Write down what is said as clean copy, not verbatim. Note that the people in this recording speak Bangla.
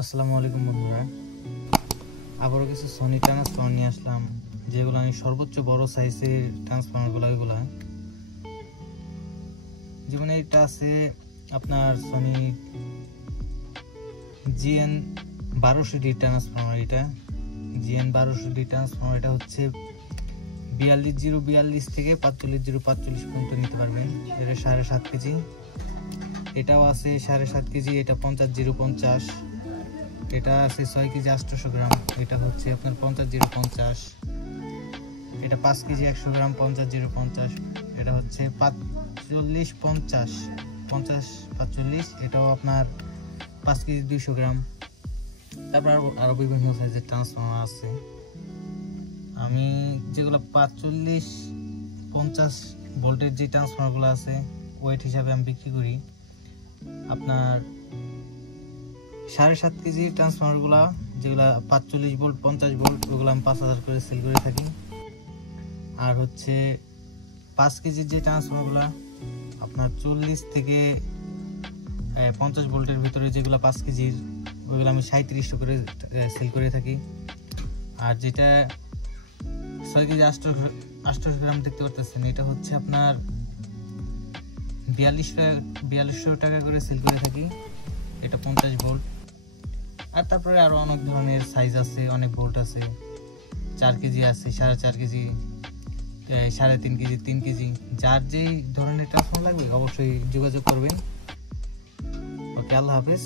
আসসালামু আলাইকুম বন্ধুরা, আবারও কিছু সনি ট্রান্সফর্মার নিয়ে আসলাম, যেগুলো আমি সর্বোচ্চ বড় সাইজের ট্রান্সফর্মারগুলো এগুলো। যেমন এটা আছে আপনার সনি জিএন 1200D ট্রান্সফর্মার। এটা জিএন 1200D ট্রান্সফর্মার, এটা হচ্ছে 42.042 থেকে 45.045 পর্যন্ত নিতে পারবেন। এটা 7.5 কেজি। এটাও আছে 7.5 কেজি, এটা 50.050। এটা আছে 6 কেজি 800 গ্রাম, এটা হচ্ছে আপনার 50.050। এটা 5 কেজি 100 গ্রাম 50.050। এটা হচ্ছে 45.50 এটাও আপনার 5 কেজি 200 গ্রাম। তারপর আরো বিভিন্ন সাইজের ট্রান্সফর্মার আছে। আমি যেগুলো 45-50 ভোল্টের যে ট্রান্সফর্মারগুলো আছে ওয়েট হিসাবে আমি বিক্রি করি। আপনার 7.5 কেজি ট্রান্সফর্মারগুলো যেগুলো 45 ভোল্ট 50 ভোল্ট ওগুলো আমি 5000 করে সেল করে থাকি। আর হচ্ছে 5 কেজির যে ট্রান্সফর্মারগুলো আপনার 40 থেকে 50 ভোল্টের ভিতরে যেগুলো 5 কেজির ওইগুলো আমি 3700 করে সেল করে থাকি। আর যেটা 6 কেজি 800 গ্রাম দেখতে পারতেছেন, এটা হচ্ছে আপনার 4200 টাকা করে সেল করে থাকি। এটা 50 ভোল্ট। আর তারপরে আরো অনেক ধরনের সাইজ আছে, অনেক ভোল্ট আছে। 4 কেজি আছে, 4.5 কেজি, 3.5 কেজি, 3 কেজি। যার যেই ধরনের ট্রান্সফর্মার লাগবে অবশ্যই যোগাযোগ করবেন। ওকে, আল্লাহ হাফেজ।